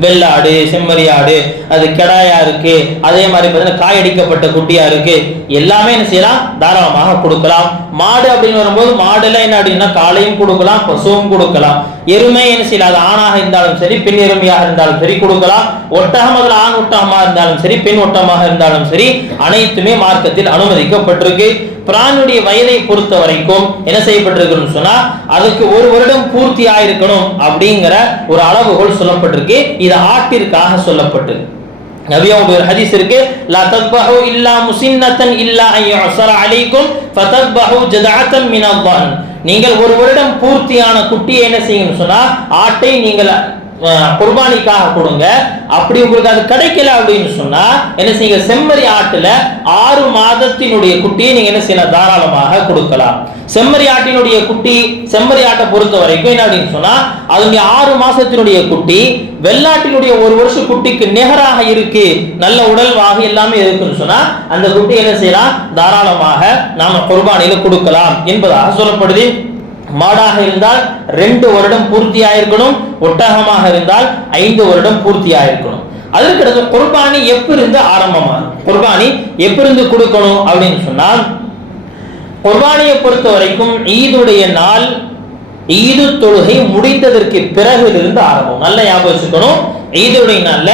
வெள்ளாடு, செம்மறி ஆடு, அது கெடாயா இருக்கு, அதே மாதிரி பார்த்தீங்கன்னா காயடிக்கப்பட்ட குட்டியா இருக்கு, எல்லாமே என்ன செய்யலாம், தாராளமாக கொடுக்கலாம். மாடு அப்படின்னு வரும்போது மாடுல என்ன அப்படின்னா காளையும் கொடுக்கலாம், பசுவும் கொடுக்கலாம். எருமை என்ன செய்யலாம், அது ஆணாக இருந்தாலும் சரி, பெண் எருமையாக இருந்தாலும் சரி கொடுக்கலாம். ஒட்டகம் அதில் ஆண் ஒட்டகமாக இருந்தாலும் சரி, பெண் ஒட்டகமாக இருந்தாலும் சரி, அனைத்துமே மார்க்கத்தில் அனுமதிக்கப்பட்டிருக்கு. பிராணியுடைய வயதை பொறுத்த வரைக்கும் என்ன செய்யப்பட்டிருக்குன்னு சொன்னா அதுக்கு ஒரு வருடம் பூர்த்தி ஆயிருக்கணும் அப்படிங்கிற ஒரு அளவுகோல் சொல்லப்பட்டிருக்கு. இது ஆட்டிற்காக சொல்லப்பட்டிருக்கு. நபியோட ஒரு ஹதீஸ் இருக்கு, லா தத்பஹு இல்லா முஸின்னத்தன் இல்லா அன் யுஸர அலைக்கும் ஃபதத்பஹு ஜதஅத்தன் மினல் தன். நீங்கள் ஒரு வருடம் பூர்த்தியான குட்டியை என்ன செய்யணும்னு சொன்னா ஆட்டை நீங்கள் குர்பானிக்காக கொடுங்க. அப்படி உங்களுக்கு அது கிடைக்கல அப்படின்னு சொன்னா என்ன செய்யுங்க, செம்மறி ஆட்டுல 6 மாதத்தினுடைய குட்டியை நீங்க என்ன செய்யலாம், தாராளமாக கொடுக்கலாம். செம்மறி ஆட்டினுடைய குட்டி, செம்மறி ஆட்டை பொறுத்த வரைக்கும் என்ன அப்படின்னு சொன்னா அதனுடைய 6 மாசத்தினுடைய குட்டி வெள்ளாட்டினுடைய 1 வருஷ குட்டிக்கு நிகராக இருக்கு, நல்ல உடல் வாகு எல்லாமே இருக்குன்னு சொன்னா அந்த குட்டி என்ன செய்யலாம், தாராளமாக நாம குர்பானியில கொடுக்கலாம் என்பதாக சொல்லப்படுது. மாடாக இருந்தால் 2 வருடம் பூர்த்தி ஆயிருக்கணும், ஒட்டகமாக இருந்தால் 5 வருடம் பூர்த்தி ஆயிருக்கணும். அதற்கடுத்து குர்பானி எப்பிருந்து ஆரம்பமாகும், குர்பானி எப்பிருந்து கொடுக்கணும் அப்படின்னு சொன்னால் குர்பானியை பொறுத்த வரைக்கும் ஈதுடைய நாள், ஈது தொழுகை முடிந்ததற்கு பிறகு இருந்து ஆரம்பம். நல்ல ஞாபகம் வச்சுக்கணும், ஈதுடைய நாள்ல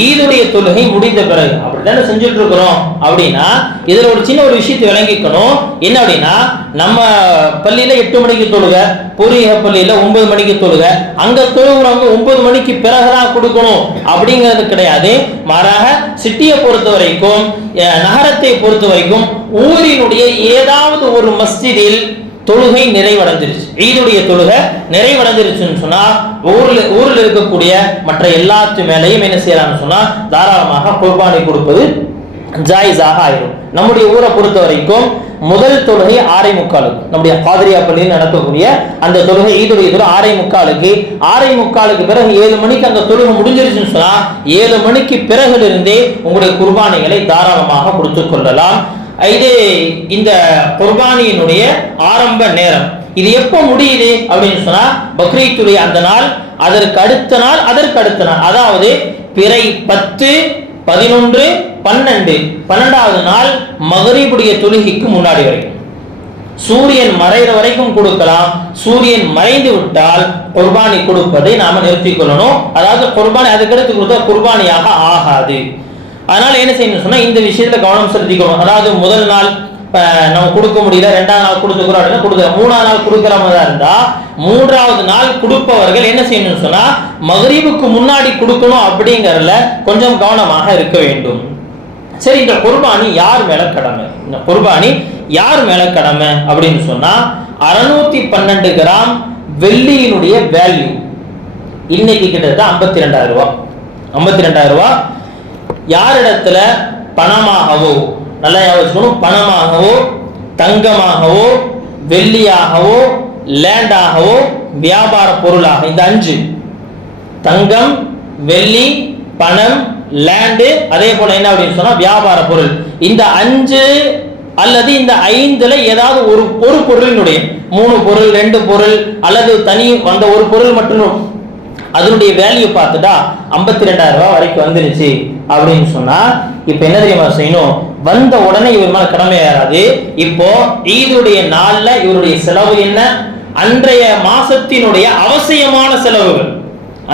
ஈதுடைய தொழுகை முடிந்த பிறகு அப்படித்தானே செஞ்சுட்டு இருக்கிறோம். அப்படின்னா இதுல ஒரு சின்ன ஒரு விஷயத்தை விளங்கிக்கணும். என்ன அப்படின்னா நம்ம பள்ளியில 8 மணிக்கு தொழுக, பூர்வீக பள்ளியில 9 மணிக்கு தொழுக, அங்க தொழுகிறவங்க 9 மணிக்கு பிறகுதான் கொடுக்கணும் அப்படிங்கிறது கிடையாது. மாறாக சிட்டியை பொறுத்த வரைக்கும், நகரத்தை பொறுத்த வரைக்கும் ஊரினுடைய ஏதாவது ஒரு மஸ்ஜிதில் தொழுகை நிறைவடைஞ்சிருச்சு, ஈதுடைய தொழுகை நிறைவடைஞ்சிருச்சுன்னு சொன்னா ஊரில் இருக்கக்கூடிய மற்ற எல்லாத்து மேலையும் என்ன செய்யலாம்னு சொன்னா தாராளமாக குர்பானி கொடுப்பது ஜாயிஸாக ஆயிடும். நம்முடைய ஊரை பொறுத்த வரைக்கும் முதல் தொழுகை 6:45, நம்முடைய காதிரியா பள்ளியில் நடக்கக்கூடிய அந்த தொழுகை ஈதுடைய தொழுகை 6:45, 6:45 பிறகு 7 மணிக்கு அந்த தொழுகை முடிஞ்சிருச்சுன்னு சொன்னா 7 மணிக்கு பிறகு இருந்தே உங்களுடைய குர்பானிகளை தாராளமாக கொடுத்துக் கொள்ளலாம். இது இந்த குர்பானியினுடைய ஆரம்ப நேரம். இது எப்போ முடியுது அப்படின்னு சொன்னா பக்ரீத்துடைய அந்த நாள், அதற்கு அடுத்த நாள், அதாவது பிறை 10, 11, 12, 12வது நாள் மகரிபுடைய தொழுகைக்கு முன்னாடி வரைக்கும், சூரியன் மறைகிற வரைக்கும் கொடுக்கலாம். சூரியன் மறைந்து விட்டால் குர்பானி கொடுப்பதை நாம நிறுத்திக் கொள்ளணும். அதாவது குர்பானி அதுக்கடுத்து கொடுத்தா குர்பானியாக ஆகாது. அதனால என்ன செய்யணும் சொன்னா இந்த விஷயத்துல கவனம் செலுத்திக்கணும். அதாவது முதல் நாள் நம்ம கொடுக்க முடியல, 2வது நாள் கொடுத்துக்கிறோம் அப்படின்னா கொடுக்குற, 3வது நாள் கொடுக்குற மாதிரி இருந்தா 3வது நாள் கொடுப்பவர்கள் என்ன செய்யணும்னு சொன்னா மகரிபுக்கு முன்னாடி கொடுக்கணும் அப்படிங்கறதுல கொஞ்சம் கவனமாக இருக்க வேண்டும். சரி, இந்த குர்பானி யார் மேல கடமை, இந்த குர்பானி யார் மேல கடமை அப்படின்னு சொன்னா 612 கிராம் வெள்ளியினுடைய வேல்யூ இன்னைக்கு கிட்டத்தட்ட 52,000 ரூபாய். 52,000 ரூபாய் யாரிடத்துல பணமாகவோ, நல்லா யோசிக்கணும், பணமாகவோ, தங்கமாகவோ, வெள்ளியாகவோ, லேண்டாகவோ, வியாபார பொருளாக, இந்த 5 தங்கம், வெள்ளி, பணம், லேண்டு, அதே போல என்ன அப்படின்னு சொன்னா வியாபார பொருள், இந்த 5 அல்லது இந்த 5ல ஏதாவது ஒரு பொருளினுடைய 3 பொருள், 2 பொருள் அல்லது தனி வந்த ஒரு பொருள் மட்டும் அதனுடைய வேல்யூ பார்த்துட்டா 52,000 ரூபாய் வரைக்கும் வந்துருச்சு அப்படின்னு சொன்னா இப்ப என்ன தெரியுமா செய்யணும், வந்த உடனே இவர் மேல கடமையாராது. இப்போ ஈதுடைய நாள்ல இவருடைய செலவு என்ன? அன்றைய மாசத்தினுடைய அவசியமான செலவுகள்,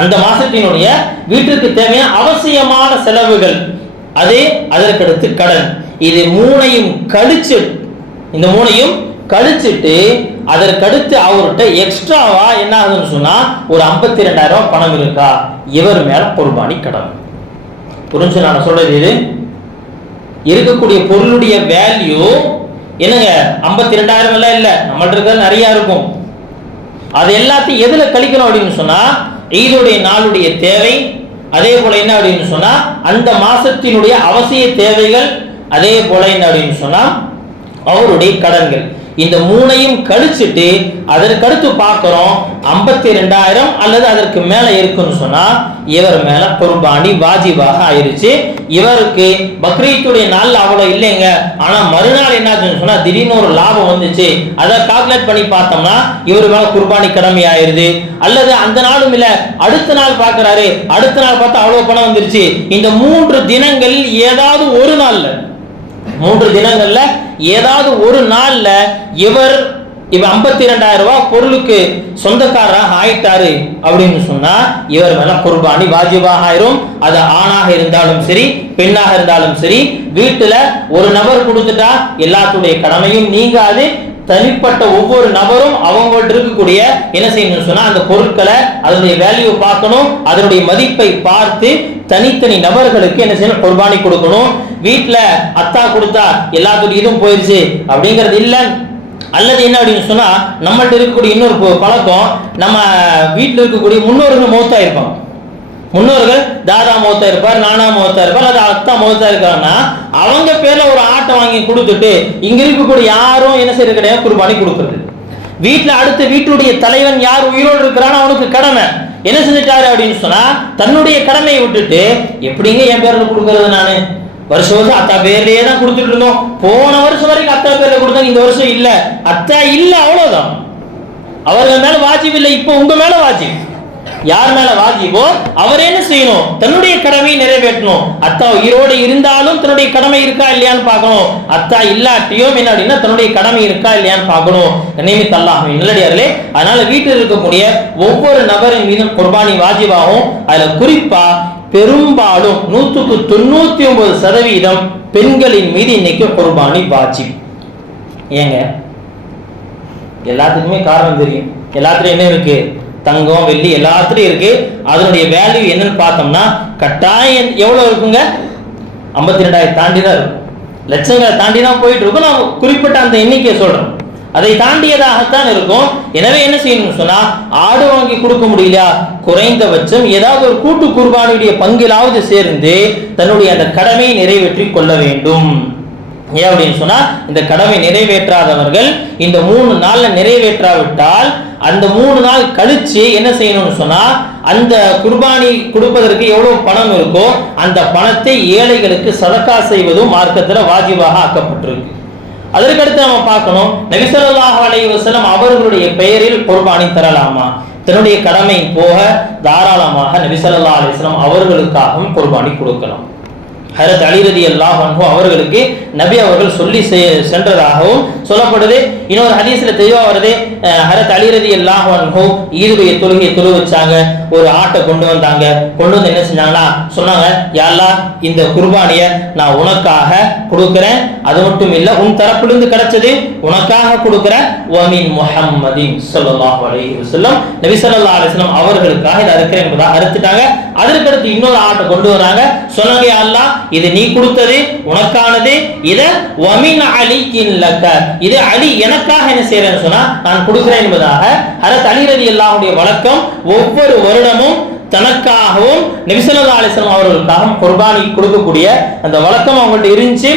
அந்த மாசத்தினுடைய வீட்டிற்கு தேவையான அவசியமான செலவுகள், அதே அதற்கடுத்து கடன். இது மூணையும் கழிச்சு, இந்த மூணையும் கழிச்சுட்டு அதற்கடுத்து அவர்கிட்ட எக்ஸ்ட்ராவா என்ன ஆகுதுன்னு சொன்னா ஒரு 52,000 பணம் இருக்கா, இவர் மேல குர்பானி கடன். புரிஞ்சு நான் சொல்றது? இது இருக்கக்கூடிய பொருளுடைய வேல்யூ என்னங்க 52,000 எல்லாம் இல்ல, நம்மள்ட்ட இருக்கிறது நிறைய இருக்கும். அது எல்லாத்தையும் எதுல கழிக்கணும் அப்படின்னு சொன்னா ஈதுடைய நாளுடைய தேவை, அதே போல என்ன அப்படின்னு சொன்னா அந்த மாசத்தினுடைய அவசிய தேவைகள், அதே போல என்ன அப்படின்னு சொன்னா அவருடைய கடன்கள். இந்த மூணையும் கழிச்சுட்டு அதற்கடுத்து பார்க்கிறோம் 52,000 அல்லது அதற்கு மேல இருக்குன்னு சொன்னா இவர் மேல குர்பானி வாஜிபாக ஆயிருச்சு. இவருக்கு பக்ரீத்துடைய நாள் அவ்வளவு இல்லைங்க, ஆனா மறுநாள் என்னாச்சுன்னு சொன்னா திடீர்னு ஒரு லாபம் வந்துச்சு, அதை கால்குலேட் பண்ணி பார்த்தோம்னா இவர் மேல குர்பானி கடமை ஆயிருது. அல்லது அந்த நாளும் இல்ல, அடுத்த நாள் பார்க்கிறாரு, அடுத்த நாள் பார்த்தா அவ்வளவு பணம் வந்துருச்சு. இந்த 3 தினங்கள் ஏதாவது ஒரு நாள்ல, 3 தினங்கள்ல ஏதாவது ஒரு நாள்ல இவர் 52,000 பொருளுக்கு சொந்தக்காரராக ஆயிட்டாரு அப்படின்னு சொன்னா இவர் மேல குர்பானி வாஜிபாக ஆயிரும். அது ஆணாக இருந்தாலும் சரி, பெண்ணாக இருந்தாலும் சரி. வீட்டுல ஒரு நபர் கொடுத்துட்டா எல்லாத்துடைய கடமையும் நீங்காது. தனிப்பட்ட ஒவ்வொரு நபரும் அவங்கள்ட்ட இருக்கக்கூடிய என்ன செய்யணும்னு சொன்னா அந்த பொருட்களை அதனுடைய வேல்யூ பார்க்கணும், அதனுடைய மதிப்பை பார்த்து தனித்தனி நபர்களுக்கு என்ன செய்யணும், குர்பானி கொடுக்கணும். வீட்டுல அத்தா கொடுத்தா எல்லாத்துடைய இதுவும் போயிருச்சு அப்படிங்கிறது இல்ல. அல்லது என்ன அப்படின்னு சொன்னா நம்மள்ட்ட இருக்கக்கூடிய இன்னொரு பழக்கம், நம்ம வீட்டில் இருக்கக்கூடிய முன்னோர்கள் மௌத்தா இருப்பாங்க. முன்னோர்கள் தாதா மௌத்தா இருப்பார், நானா மௌத்தா இருப்பார், அது அத்தா மௌத்தா இருக்காங்கன்னா அவங்க பேர்ல ஒரு ஆட்டை வாங்கி கொடுத்துட்டு இங்க இருக்கக்கூடிய யாரும் என்ன செய்யறது கிடையாது, குர்பானி கொடுக்குறது. வீட்டுல அடுத்த வீட்டுடைய தலைவன் யார் உயிரோடு இருக்கிறான்னு அவனுக்கு கடமை. என்ன செஞ்சுட்டாரு அப்படின்னு சொன்னா தன்னுடைய கடமையை விட்டுட்டு எப்படிங்க என் பேர்ல கொடுக்கறது, நானு வருஷம் அத்தா பேர்லயே தான் கொடுத்துட்டு இருந்தோம், போன வருஷம் வரைக்கும் அத்தா பேர்ல கொடுத்தோம், இந்த வருஷம் இல்ல, அத்தா இல்ல, அவ்வளவுதான். அவர்கள் மேல வாஜிப் இல்லை, இப்ப உங்க மேல வாஜிப். யார் மேல வாஜிபோ அவர் என்ன செய்யணும், தன்னுடைய கடமையை நிறைவேற்றணும். அத்தா உயிரோடு இருந்தாலும் தன்னுடைய கடமை இருக்கா இல்லையான்னு பார்க்கணும். அத்தா இல்லாட்டியும் என்ன அப்படின்னா தன்னுடைய கடமை இருக்கா இல்லையான்னு பார்க்கணும். நியமித்த அல்லாஹ்வின் நல்லடியார்களே, அதனால வீட்டில் இருக்கக்கூடிய ஒவ்வொரு நபரின் மீதும் குர்பானி வாஜிபாகும். அதுல குறிப்பா பெரும்பாலும் 99% பெண்களின் மீது இன்னைக்கு குர்பானி வாஜிப். ஏங்க எல்லாத்துக்குமே காரணம் தெரியும், எல்லாத்துலயும் என்ன இருக்கு, தங்கம் வெள்ளி எல்லாத்துலயும் இருக்கு. அதனுடைய வேல்யூ என்னன்னு பார்த்தோம்னா கட்டாயம் எவ்வளவு இருக்குங்க, 52,000 தாண்டி தான் இருக்கும், லட்சங்களை தாண்டி தான் போயிட்டு இருக்கும். நான் குறிப்பிட்ட அந்த எண்ணிக்கையை சொல்றேன், அதை தாண்டியதாகத்தான் இருக்கும். எனவே என்ன செய்யணும்னு சொன்னா ஆடு வாங்கி கொடுக்க முடியலையா, குறைந்தபட்சம் ஏதாவது ஒரு கூட்டு குர்பானியுடைய பங்கிலாவது சேர்ந்து தன்னுடைய அந்த கடமையை நிறைவேற்றி கொள்ள வேண்டும். ஏன் அப்படின்னு சொன்னா இந்த கடமை நிறைவேற்றாதவர்கள் இந்த 3 நாள்ல நிறைவேற்றாவிட்டால் அந்த 3 நாள் கழிச்சு என்ன செய்யணும்னு சொன்னா அந்த குர்பானி கொடுப்பதற்கு எவ்வளவு பணம் இருக்கோ அந்த பணத்தை ஏழைகளுக்கு சதக்கா செய்வதும் மார்க்கத்துல வாஜிபாக ஆக்கப்பட்டிருக்கு. அதற்கடுத்து நம்ம பார்க்கணும், நபி ஸல்லல்லாஹு அலைஹி வஸல்லம் அவர்களுடைய பெயரில் குர்பானி தரலாமா? தன்னுடைய கடமை போக தாராளமாக நபி ஸல்லல்லாஹு அலைஹி வஸல்லம் அவர்களுக்காகவும் குர்பானி கொடுக்கலாம். ஹஜ்ரத் அலி ரலியல்லாஹு அன்ஹு அவர்களுக்கு நபி அவர்கள் சொல்லி சென்றதாகவும் சொல்லப்படுது. இன்னொரு ஹதீஸ்ல தெளிவா வருது, ஹஜ்ரத் அலி ரலியல்லாஹு அன்ஹு ஈதுடைய தொழுகையை தொழு வச்சாங்க, ஒரு ஆட்டை கொண்டு வந்தாங்க. கொண்டு வந்து என்ன செஞ்சாங்கன்னா சொன்னாங்க, யா அல்லாஹ் இந்த குர்பானியை நான் உனக்காக கொடுக்கிறேன், அது மட்டும் இல்ல உன் தரப்பிலிருந்து கிடைச்சது உனக்காக கொடுக்கிறேன், வமின் முஹம்மதின் ஸல்லல்லாஹு அலைஹி வஸல்லம் நபி ஸல்லல்லாஹு அலைஹி வஸல்லம் அவர்களுக்காக இதை அறுக்கிறேன் என்பதா அறுத்துட்டாங்க. அதற்கடுத்து இன்னொரு ஆட்டை கொண்டு வராங்க, சொன்னாங்க யா அல்லாஹ் இது நீ கொடுத்தது உனக்கானது, இத வமின் அலிகின் லக இது அலி எனக்காக என்ன செய்யறேன்னு சொன்னா நான் கொடுக்கிறேன் என்பதாக ஹஜ்ரத் அலி ரலியல்லாஹுடைய வழக்கம். ஒவ்வொரு வருடமும் தனக்காகவும் நபி ஸல்லல்லாஹு அலைஹி வஸல்லம் அவர்களுக்காகவும் குர்பானி கொடுக்கக்கூடிய அந்த வழக்கம் அவங்கள்ட்ட இருந்துச்சு.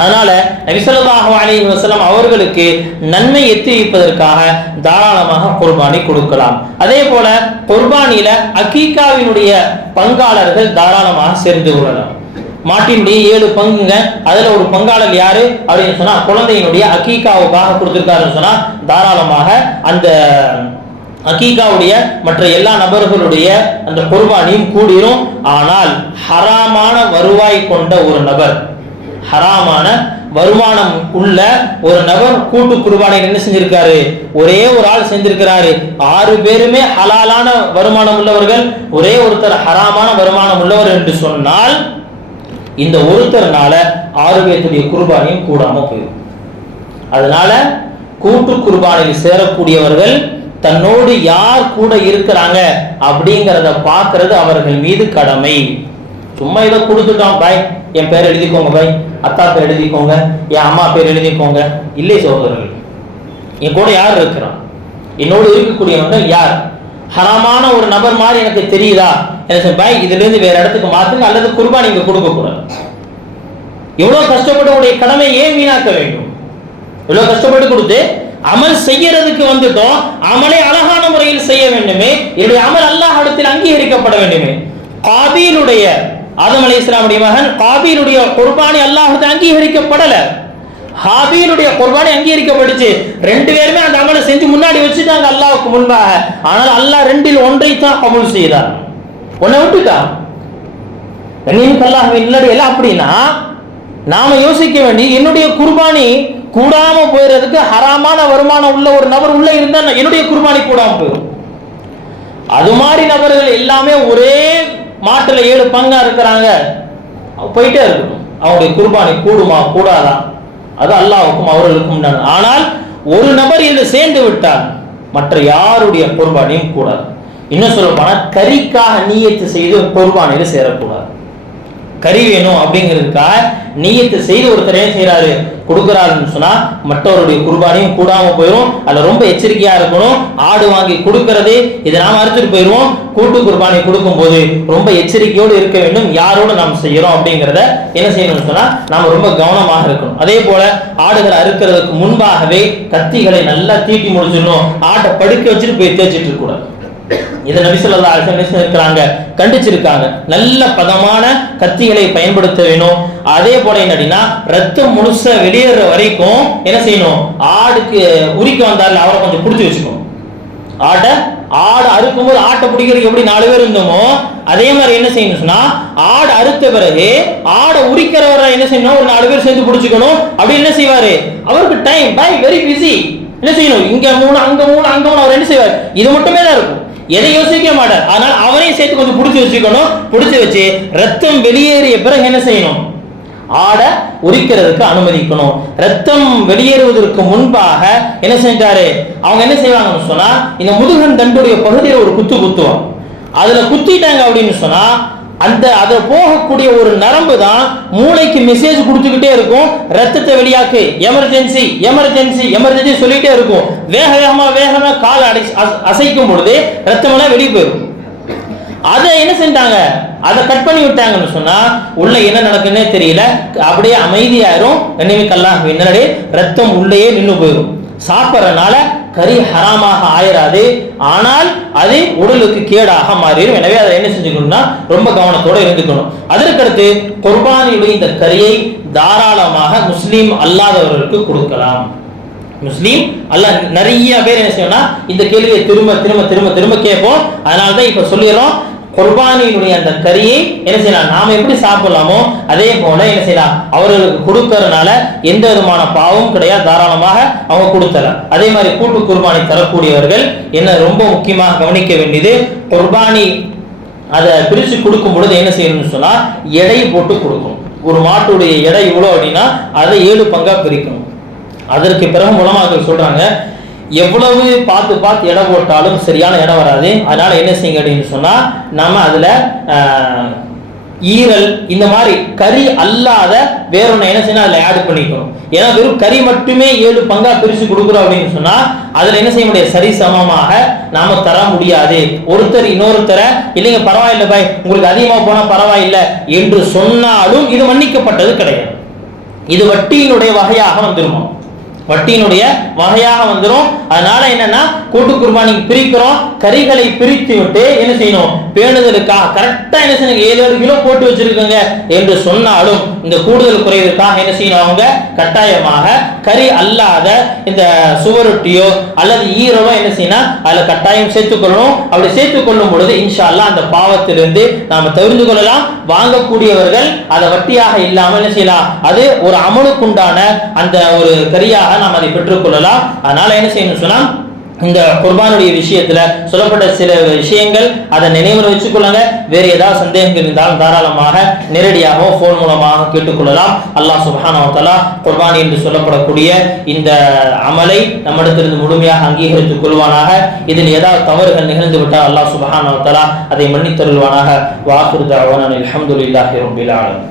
அதனால நபி ஸல்லல்லாஹு அலைஹி வஸல்லம் அவர்களுக்கு நன்மை எத்திரிப்பதற்காக தாராளமாக குர்பானி கொடுக்கலாம். அதே போல குர்பானியில அகீகாவினுடைய பங்காளர்கள் தாராளமாக சேர்ந்து கொள்ளலாம். மாட்டினுடைய 7 பங்குங்க, அதுல ஒரு பங்காளர் யாரு அப்படின்னு சொன்னா குழந்தையினுடைய அகீகாவுக்காக கொடுத்திருக்காருன்னு சொன்னா தாராளமாக அந்த அகீகாவுடைய மற்ற எல்லா நபர்களுடைய அந்த குர்பானியும் கூடிரும். ஆனால் ஹராமான வருவாய் கொண்ட ஒரு நபர், ஹராமான வருமானம் உள்ள ஒரு நபர் கூட்டு குர்பானை என்ன செஞ்சிருக்காரு? ஒரே ஒரு ஆள் செஞ்சிருக்கிறாரு. 6 பேருமே ஹலாலான வருமானம் உள்ளவர்கள், ஒரே ஒருத்தர் ஹராமான வருமானம் உள்ளவர் என்று சொன்னால் இந்த ஒருத்தர்னால 6 பேருடைய குர்பானியும் கூடாம போயிடும். அதனால கூட்டு குர்பானில் சேரக்கூடியவர்கள் தன்னோடு யார் கூட இருக்கிறாங்க அப்படிங்கிறத பார்க்கறது அவர்கள் மீது கடமை. சும்மா இதை கொடுத்துட்டோம், பாய் என் பேர் எழுதிக்கோங்க, பாய் அத்தா பேர் எழுதிக்கோங்க, என் அம்மா பேர் எழுதிக்கோங்க. இல்லை சகோதரர்கள், என் கூட யார் இருக்கிறான், என்னோடு இருக்கக்கூடியவங்க யார், ஹராமான ஒரு நபர் மாதிரி எனக்கு தெரியுதா, எனக்கு பாய் இதுல இருந்து வேற இடத்துக்கு மாத்துங்க அல்லது குர்பானி இங்க கொடுக்க கூடாது. எவ்வளவு கஷ்டப்பட்டு உடைய கடமை ஏன் வீணாக்க வேண்டும்? இவ்வளவு கஷ்டப்பட்டு கொடுத்து அமல் செய்யறதுக்கு வந்துட்டோம், அமலை அழகான முறையில் செய்ய வேண்டுமே, என்னுடைய அமல் அல்லாஹ் இடத்தில் அங்கீகரிக்கப்பட வேண்டுமே. காபீலுடைய ஆதம் அலைஹிஸ்ஸலாமுடைய மகன் காபீலுடைய குர்பானி அல்லாஹ்வுக்கு அங்கீகரிக்கப்படல, ஹாபீலுடைய குர்பானி அங்கீகரிக்கப்பட்டுச்சு. 2 பேருமே அந்த அமலை செஞ்சு முன்னாடி வச்சுட்டாங்க அல்லாஹ்வுக்கு முன்பாக. ஆனால் அல்லாஹ் 2இல் ஒன்றை தான் கபூல் செய்தார், ஒன்னை விட்டுட்டான். அல்லாஹ்வின் இல்லடியெல்லாம் அப்படின்னா நாம யோசிக்க வேண்டி, என்னுடைய குர்பானி கூடாம போயிறதுக்கு ஹராமான வருமானம் உள்ள ஒரு நபர் உள்ள இருந்தா என்னுடைய குர்பானி கூடாம போயிடும். அது மாதிரி நபர்கள் எல்லாமே ஒரே மாட்டுல 7 பங்கா இருக்கிறாங்க, போயிட்டே இருக்கணும். அவங்களுடைய குர்பானி கூடுமா கூடாதா அது அல்லாஹ்வுக்கும் அவர்களுக்கும். ஆனால் ஒரு நபர் இதில் சேர்ந்து விட்டால் மற்ற யாருடைய குர்பானியும் கூடாது. இன்னும் சொல்ல போனா கறிக்காக நியத்து செய்து குர்பானியில் சேரக்கூடாது. கறி வேணும் அப்படிங்கிறதுக்காக நியத்து செய்து ஒருத்தர் என்ன செய்யறாரு, கொடுக்கிறாருன்னு சொன்னா மற்றவருடைய குர்பானியும் கூடாம போயிடும். அதுல ரொம்ப எச்சரிக்கையா இருக்கணும். ஆடு வாங்கி கொடுக்கறது இதை நாம அறுத்துட்டு போயிடுவோம். கூட்டு குர்பானி கொடுக்கும் போது ரொம்ப எச்சரிக்கையோடு இருக்க வேண்டும். யாரோடு நாம் செய்யறோம் அப்படிங்கிறத என்ன செய்யணும்னு சொன்னா நாம ரொம்ப கவனமாக இருக்கணும். அதே போல ஆடுகளை அறுக்கிறதுக்கு முன்பாகவே கத்திகளை நல்லா தீட்டி முடிச்சிடணும். ஆட்டை படுக்க வச்சுட்டு போய் தேய்ச்சிட்டு இருக்க கூடாது. இதை நபி ஸல்லல்லாஹு அலைஹி வஸல்லம் இருக்கிறாங்க, கண்டிச்சிருக்காங்க. நல்ல பதமான கத்திகளை பயன்படுத்த வேணும். அதே போல என்னன்னா ரத்தம் முழுசா வெளியேற வரைக்கும் என்ன செய்யணும், ஆடுக்கு உரிக்க வந்தால அவரை கொஞ்சம் பிடிச்சி வச்சுக்கணும். ஆடு அறுக்கும் போது ஆட்டை பிடிக்கிறதுக்கு எப்படி 4 பேர் இருந்தோமோ அதே மாதிரி என்ன செய்யணும் சொன்னா, ஆடு அறுத்த பிறகு ஆடை உரிக்கிறவரை என்ன செய்யணும், ஒரு 4 பேர் சேர்ந்து பிடிச்சிக்கணும். அப்படி என்ன செய்வாரு, அவருக்கு டைம் பை வெரி பிஸி, என்ன செய்யணும், இங்க 3 அங்க 3 அங்க 3 அவர் என்ன செய்வார், இது மட்டுமே தான் இருக்கும், எதை யோசிக்க மாட்டார். ஆனால் அவரையும் சேர்த்து கொஞ்சம் பிடிச்சி வச்சுக்கணும். பிடிச்சி வச்சு ரத்தம் வெளியேறிய பிறகு என்ன செய்யணும், ஆடை உரிக்கிறதுக்கு அனுமதிக்கணும். ரத்தம் வெளியேறுவதற்கு முன்பாக என்ன செஞ்சாரு, அவங்க என்ன செய்வாங்கன்னு சொன்னா இந்த முதுகன் தண்டுடைய பகுதியில் ஒரு குத்துவாங்க. அதுல குத்திட்டாங்க அப்படின்னு சொன்னா அதுல போகக்கூடிய ஒரு நரம்பு தான் மூளைக்கு மெசேஜ் கொடுத்துக்கிட்டே இருக்கும், ரத்தத்தை வெளியாக்கு, எமர்ஜென்சி எமர்ஜென்சி எமர்ஜென்சி சொல்லிட்டே இருக்கும். வேகமா கால் அசைக்கும் பொழுது ரத்தம் எல்லாம் வெளியே போயிடும். அதை என்ன செஞ்சாங்க, அதை கட் பண்ணி விட்டாங்கன்னு சொன்னா உள்ள என்ன நடக்குன்னே தெரியல, அப்படியே அமைதியாயிரும். என்னடே ரத்தம் உள்ளேயே நின்று போயிடும். சாப்பிட்றதுனால கறி ஹராமாக ஆயிராது, ஆனால் அது உடலுக்கு கேடாக மாறிடும். எனவே அதை என்ன செஞ்சுக்கணும்னா ரொம்ப கவனத்தோடு இருந்துக்கணும். அதற்கடுத்து குர்பானியுடைய இந்த கறியை தாராளமாக முஸ்லீம் அல்லாதவர்களுக்கு கொடுக்கலாம். முஸ்லீம் அல்ல நிறைய பேர் என்ன செய்யணும்னா இந்த கேள்வியை திரும்ப திரும்ப திரும்ப திரும்ப கேட்போம். அதனால்தான் இப்ப சொல்லிடுறோம், குர்பானியினுடைய அந்த கறியை என்ன செய்யலாம், நாம எப்படி சாப்பிடலாமோ அதே போல என்ன செய்யலாம், அவர்களுக்கு கொடுக்கறதுனால எந்த விதமான பாவமும் கிடையாது, தாராளமாக அவங்க கொடுத்தலாம். அதே மாதிரி கூட்டு குர்பானி தரக்கூடியவர்கள் என்ன ரொம்ப முக்கியமாக கவனிக்க வேண்டியது, குர்பானி அதை பிரித்து கொடுக்கும் பொழுது என்ன செய்யணும்னு சொன்னா எடை போட்டு கொடுக்கணும். ஒரு மாட்டுடைய எடை இவ்வளோ அப்படின்னா அதை 7 பங்கா பிரிக்கணும். அதற்கு பிறகு உலமாக்கள் சொல்றாங்க, எவ்வளவு பார்த்து எடை போட்டாலும் சரியான இடம் வராது. அதனால என்ன செய்யுங்க அப்படின்னு சொன்னா நாம அதுல ஈரல் இந்த மாதிரி கறி அல்லாத வேறொன்னு என்ன செய்யணும் அதுல ஆட் பண்ணிக்கணும். ஏன்னா வெறும் கறி மட்டுமே 7 பங்கா பிரிச்சு கொடுக்குறோம் அப்படின்னு சொன்னா அதுல என்ன செய்ய முடியாது, சரி சமமாக நாம தர முடியாது. ஒருத்தர் இன்னொருத்தர இல்லைங்க பரவாயில்லை பாய் உங்களுக்கு அதிகமா போனா பரவாயில்லை என்று சொன்னாலும் இது மன்னிக்கப்பட்டது கிடையாது. இது வட்டியினுடைய வகையாக வந்துருமா, வட்டியினுடைய வகையாக வந்துடும். அதனால என்னன்னா கூட்டு குர்பானி பிரிக்கிறோம், கறிகளை பிரித்து விட்டு என்ன செய்யணும், பேணுதலுக்காக கரெக்டா என்ன செய்யணும் 7 கிலோ போட்டு வச்சிருக்கோங்க என்று சொன்னாலும் இந்த கூடுதல் குறைவதற்காக என்ன செய்யணும், அவங்க கட்டாயமாக கறி அல்லாத இந்த சுவரொட்டியோ அல்லது ஈரவோ என்ன செய்யணும், அதுல கட்டாயம் சேர்த்துக்கொள்ளணும். அப்படி சேர்த்துக் கொள்ளும் பொழுது இன்ஷா அல்லாஹ் அந்த பாவத்திலிருந்து நாம தவிர்த்து கொள்ளலாம். வாங்கக்கூடியவர்கள் அதை வட்டியாக இல்லாமல் என்ன செய்யலாம், அது ஒரு அமலுக்குண்டான அந்த ஒரு கரியாக நாம் அதை பெற்றுக்கொள்ளலாம். அதனால என்ன செய்யணும் சொன்னா, இந்த குர்பானுடைய விஷயத்துல சொல்லப்பட்ட சில விஷயங்கள் அதை நினைவில் வச்சுக்கொள்ளுங்க. வேறு ஏதாவது சந்தேகங்கள் இருந்தாலும் தாராளமாக நேரடியாக போன் மூலமாக கேட்டுக்கொள்ளலாம். அல்லாஹ் சுப்ஹானஹு வ தஆலா குர்பானி என்று சொல்லப்படக்கூடிய இந்த அமலை நம்மிடத்திலிருந்து முழுமையாக அங்கீகரித்துக் கொள்வானாக. இதில் ஏதாவது தவறுகள் நிகழ்ந்து விட்டால் அல்லாஹ் சுப்ஹானஹு வ தஆலா அதை மன்னித்தருள்வானாக. வ ஆகிரு தஅவானா அல்ஹம்துலில்லாஹி ரப்பில் ஆலமீன்.